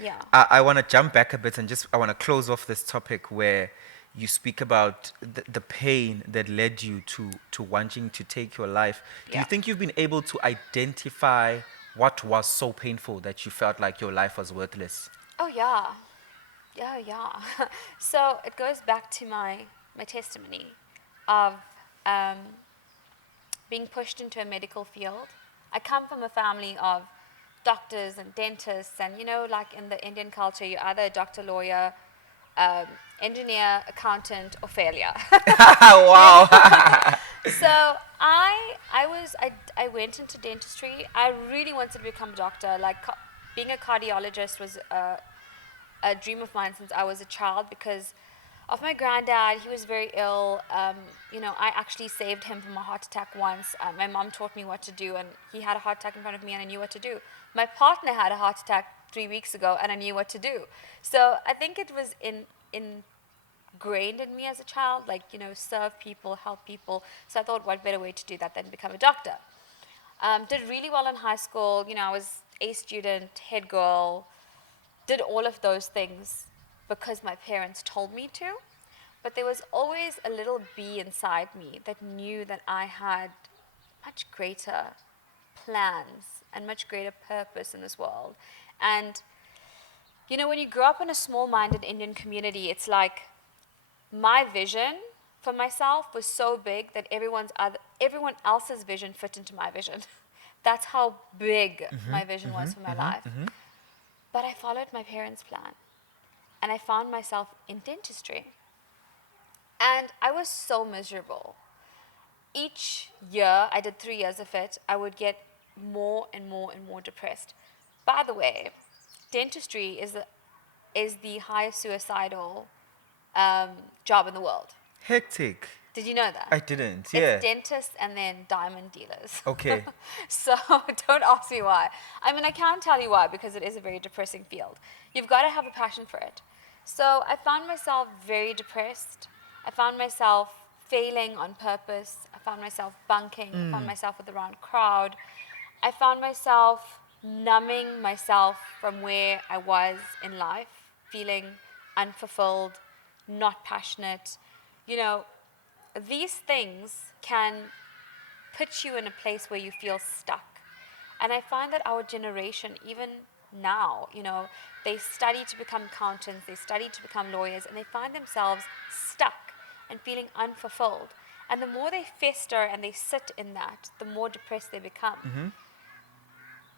Yeah. I want to jump back a bit and I want to close off this topic where you speak about the pain that led you to wanting to take your life. Do you Yeah. think you've been able to identify what was so painful that you felt like your life was worthless? Oh yeah. Yeah. So it goes back to my testimony of um, being pushed into a medical field. I come from a family of doctors and dentists, and like in the Indian culture, you're either a doctor, lawyer, um, engineer, accountant, or failure. you know? Wow. So I went into dentistry. I really wanted to become a doctor. Like being a cardiologist was a dream of mine since I was a child because of my granddad. He was very ill. I actually saved him from a heart attack once. My mom taught me what to do, and he had a heart attack in front of me, and I knew what to do. My partner had a heart attack 3 weeks ago, and I knew what to do. So I think it was ingrained in me as a child, like, serve people, help people. So I thought, what better way to do that than become a doctor? Did really well in high school. I was A student, head girl, did all of those things because my parents told me to. But there was always a little bee inside me that knew that I had much greater plans and much greater purpose in this world. And, when you grow up in a small minded Indian community, it's like my vision for myself was so big that everyone else's vision fit into my vision. That's how big my vision was for my life. But I followed my parents' plan, and I found myself in dentistry. And I was so miserable. Each year, I did 3 years of it, I would get more and more and more depressed. By the way, dentistry is the highest suicidal job in the world. Hectic. Did you know that? I didn't. It's Yeah. dentists and then diamond dealers. Okay. So don't ask me why. I mean, I can't tell you why because it is a very depressing field. You've got to have a passion for it. So I found myself very depressed. I found myself failing on purpose. I found myself bunking. I found myself with the wrong crowd. I found myself numbing myself from where I was in life, feeling unfulfilled, not passionate. You know, these things can put you in a place where you feel stuck. And I find that our generation, even now, they study to become accountants, they study to become lawyers, and they find themselves stuck and feeling unfulfilled. And the more they fester and they sit in that, the more depressed they become.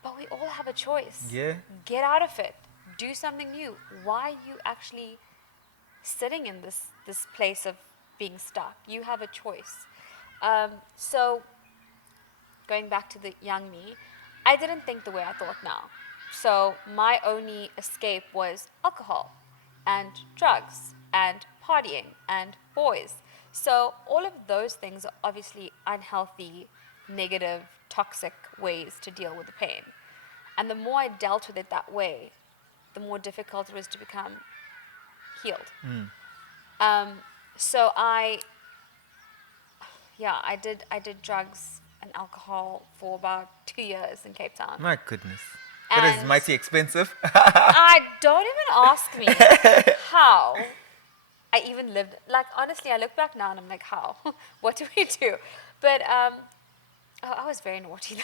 But we all have a choice. Yeah. Get out of it. Do something new. Why are you actually sitting in this place of being stuck? You have a choice. So going back to the young me, I didn't think the way I thought now. So my only escape was alcohol and drugs and partying and boys. So all of those things are obviously unhealthy, negative, toxic ways to deal with the pain. And the more I dealt with it that way, the more difficult it was to become healed. So I did drugs and alcohol for about 2 years in Cape Town. My goodness. That is And mighty expensive. I don't even ask me how I even lived. Like, honestly, I look back now and I'm like, how? What do we do? But I was very naughty.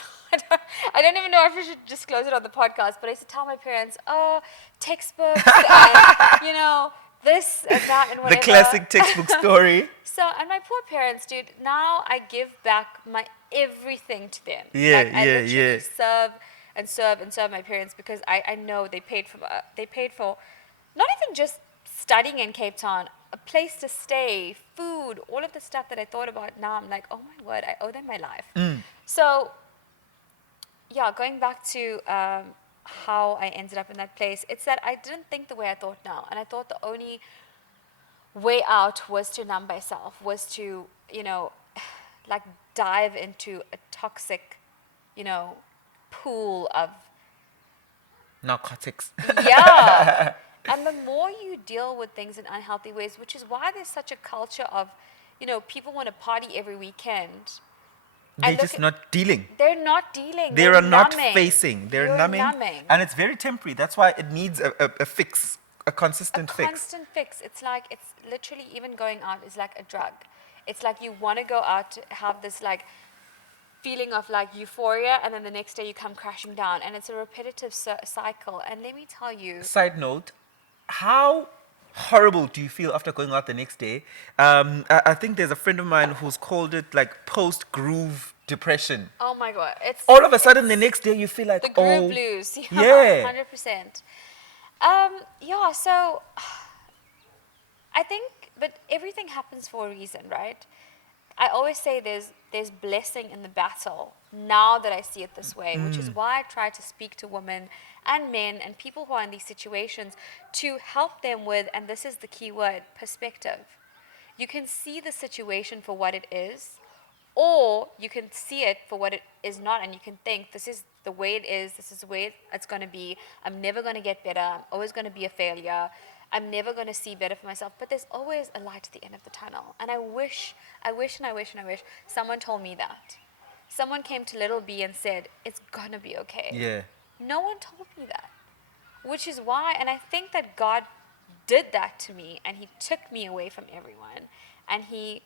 I don't even know if I should disclose it on the podcast, but I used to tell my parents, oh, textbooks and, this and that and whatever. The classic textbook story. So, and my poor parents, dude, now I give back my everything to them. Yeah, like, I yeah, literally yeah. serve my parents because I know they paid for not even just studying in Cape Town, a place to stay, food, all of the stuff that I thought about now. I'm like, oh my word, I owe them my life. So, yeah, going back to how I ended up in that place, it's that I didn't think the way I thought now. And I thought the only way out was to numb myself, was to, like dive into a toxic, pool of Narcotics. yeah. And the more you deal with things in unhealthy ways, which is why there's such a culture of, people want to party every weekend. They're look just at, not dealing. they're not dealing. They They're are not numbing. facing. They're You're numbing. numbing. And it's very temporary. That's why it needs a fix, a A consistent fix. constant fix. It's like, it's literally, even going out is like a drug. It's like you want to go out to have this like feeling of like euphoria, and then the next day you come crashing down, and it's a repetitive cycle. And let me tell you, Side note, how horrible do you feel after going out the next day? I think there's a friend of mine who's called it like post-groove depression. oh my god, All of a sudden, the it's next day you feel like, the groove oh, blues. Yeah, yeah. 100%. Yeah, so I think, but everything happens for a reason, right? I always say there's blessing in the battle now that I see it this way, which is why I try to speak to women and men and people who are in these situations to help them with, and this is the key word, perspective. You can see the situation for what it is, or you can see it for what it is not, and you can think, this is the way it is, this is the way it's going to be, I'm never going to get better, I'm always going to be a failure, I'm never going to see better for myself. But there's always a light at the end of the tunnel. And I wish someone told me that. Someone came to little B and said, it's going to be okay. Yeah. No one told me that. Which is why, and I think that God did that to me, and he took me away from everyone. And he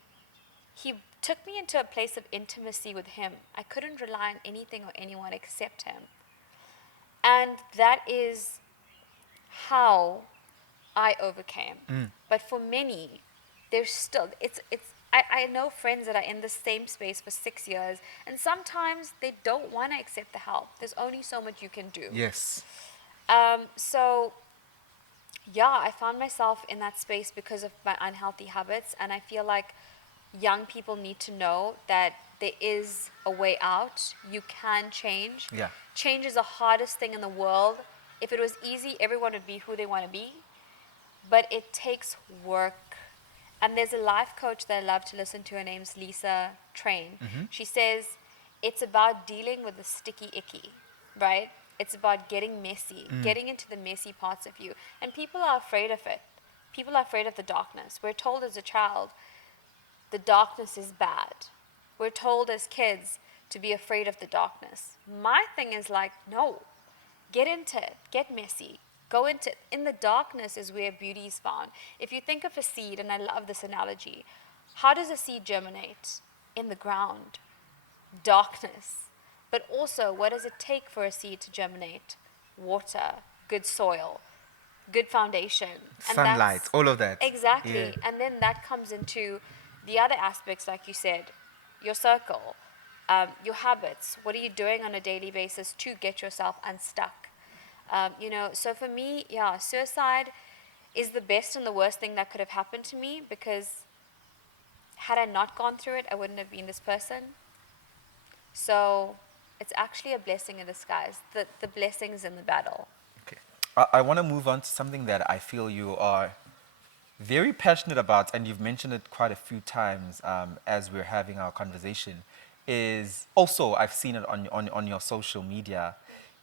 took me into a place of intimacy with him. I couldn't rely on anything or anyone except him. And that is how I overcame. But for many, there's still, I know friends that are in the same space for 6 years, and sometimes they don't want to accept the help. There's only so much you can do. Yes. So, yeah, I found myself in that space because of my unhealthy habits, and I feel like young people need to know that there is a way out. You can change. Yeah. Change is the hardest thing in the world. If it was easy, everyone would be who they want to be. But it takes work. And there's a life coach that I love to listen to. Her name's Lisa Train. She says it's about dealing with the sticky icky, right? It's about getting messy, getting into the messy parts of you. And people are afraid of it. People are afraid of the darkness. We're told as a child, the darkness is bad. We're told as kids to be afraid of the darkness. My thing is like, no, get into it, get messy, go into it. In the darkness is where beauty is found. If you think of a seed, and I love this analogy, how does a seed germinate? In the ground, darkness. But also, what does it take for a seed to germinate? Water, good soil, good foundation. And Sunlight, all of that. exactly. Yeah. And then that comes into the other aspects, like you said, your circle, your habits. What are you doing on a daily basis to get yourself unstuck? So for me, yeah, suicide is the best and the worst thing that could have happened to me, because had I not gone through it, I wouldn't have been this person. So it's actually a blessing in disguise. The blessings in the battle. Okay. I want to move on to something that I feel you are very passionate about, and you've mentioned it quite a few times as we're having our conversation, is also, I've seen it on your social media,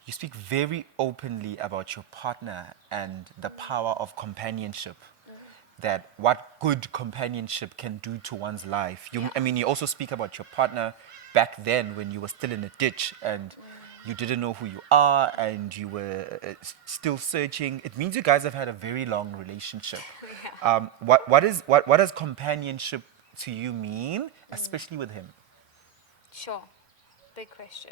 you speak very openly about your partner and the power of companionship, that what good companionship can do to one's life. I mean, you also speak about your partner back then when you were still in a ditch and you didn't know who you are and you were still searching. It means you guys have had a very long relationship. What does companionship to you mean, especially with him? Sure. Big question.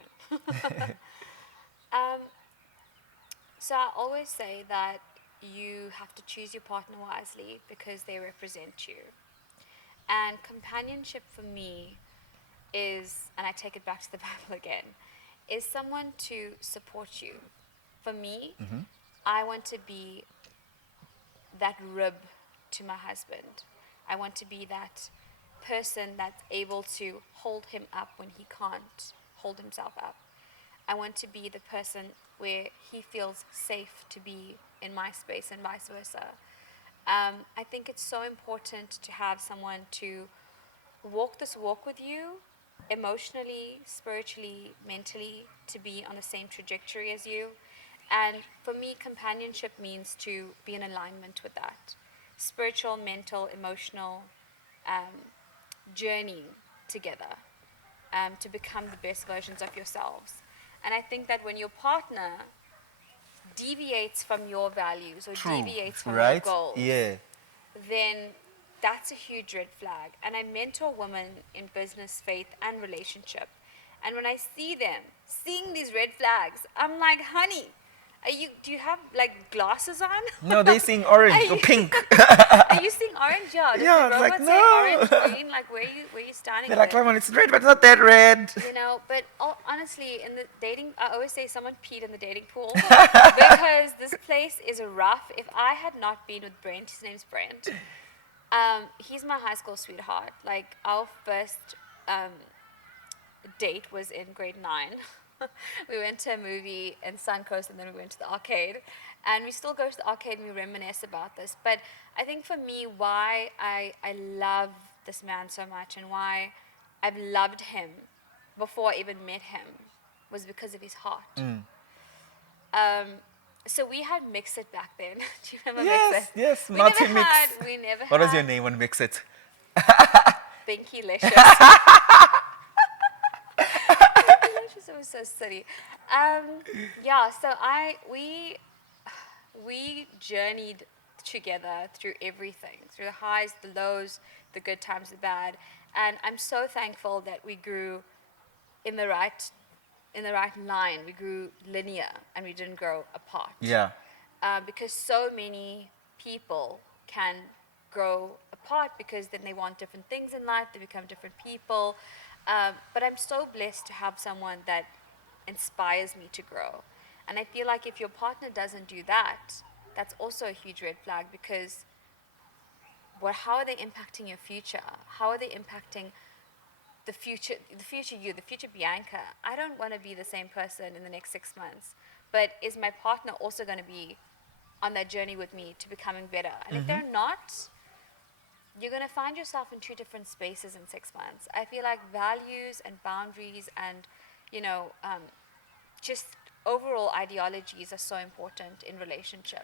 So I always say that you have to choose your partner wisely because they represent you. And companionship for me is, and I take it back to the Bible again, is someone to support you. For me, I want to be that rib to my husband. I want to be that person that's able to hold him up when he can't hold himself up. I want to be the person where he feels safe to be in my space and vice versa. I think it's so important to have someone to walk this walk with you emotionally, spiritually, mentally, to be on the same trajectory as you. And for me, companionship means to be in alignment with that spiritual, mental, emotional journey together. to become the best versions of yourselves. And I think that when your partner deviates from your values or True. deviates from your Right? goals, Yeah. then that's a huge red flag. And I mentor women in business, faith, and relationship. And when I see them seeing these red flags, I'm like, honey, do you have like glasses on? No, they sing Are orange or you, pink. are you seeing orange? Yeah. Does Yeah, the it's like, robot say no. orange, green? Like, where you standing They're like, with? come on, it's red, but it's not that red. You know, but honestly, in the dating, I always say someone peed in the dating pool because this place is rough. If I had not been with Brent, his name's Brent, he's my high school sweetheart. Like, our first date was in grade 9. We went to a movie in Suncoast and then we went to the arcade. And we still go to the arcade and we reminisce about this. But I think for me, why I love this man so much and why I've loved him before I even met him was because of his heart. So we had Mix It back then. Do you remember Mix Yes, It? yes, We never multi-mix. had, we never What had was your name on Mix It? Binky Licious. Binky Licious, it was so silly. Yeah, so we journeyed together through everything, through the highs, the lows, the good times, the bad. And I'm so thankful that we grew in the right line. We grew linear and we didn't grow apart. Yeah. Because so many people can grow apart because then they want different things in life, they become different people. But I'm so blessed to have someone that inspires me to grow. And I feel like if your partner doesn't do that, that's also a huge red flag because how are they impacting your future? How are they impacting the future you, the future Bianca? I don't want to be the same person in the next 6 months, but is my partner also going to be on that journey with me to becoming better? And if they're not, you're going to find yourself in two different spaces in 6 months. I feel like values and boundaries and, you know, just overall ideologies are so important in relationship.